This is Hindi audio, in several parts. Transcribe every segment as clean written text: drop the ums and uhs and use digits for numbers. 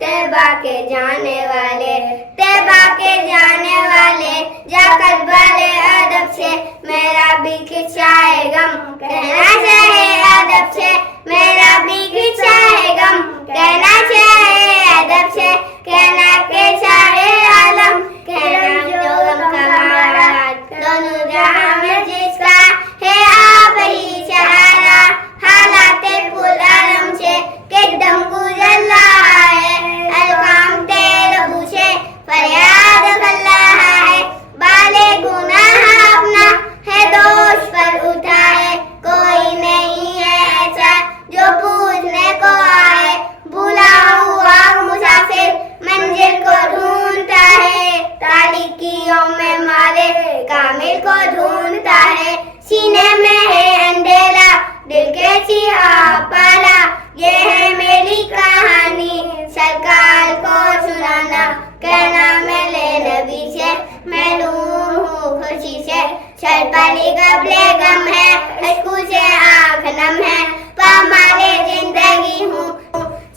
तैबा के जाने वाले, तैबा के जाने वाले, जाकत वाले अदब से मेरा भी खिंचाए गम, कहना चाहे अदब से मेरा भी खिंचाए गम, कहना चाहे अदब से कहना के चाहे आलम, कहना जो गम का मारा दोनों जहां में जिसका है आप ही सहारा, हालाते कुल आलम से एकदम गुजर रहा है, अलकाम तेरे पूछे फरियाद कर रहा है, बाले गुनाह अपना है दोष पर उठाए, कोई नहीं है ऐसा जो पूछने को आए, भूला हुआ मुसाफिर मंजिल को ढूंढता है, तारीकियों में माले कामिल को ढूंढता है, सीने में है अंधेरा दिल के सिया पाला, ये है मेरी कहानी सरकार को सुनाना, कहना मिले नबी से मैलूम हूँ खुशी से, सर पली कबले गम है अश्कू से आँख नम है, पामाले जिंदगी हूँ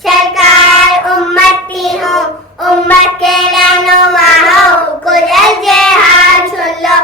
सरकार उम्मती हूँ, उम्मत के रहनुमा हो कुछ अर्ज़े हाल सुन लो,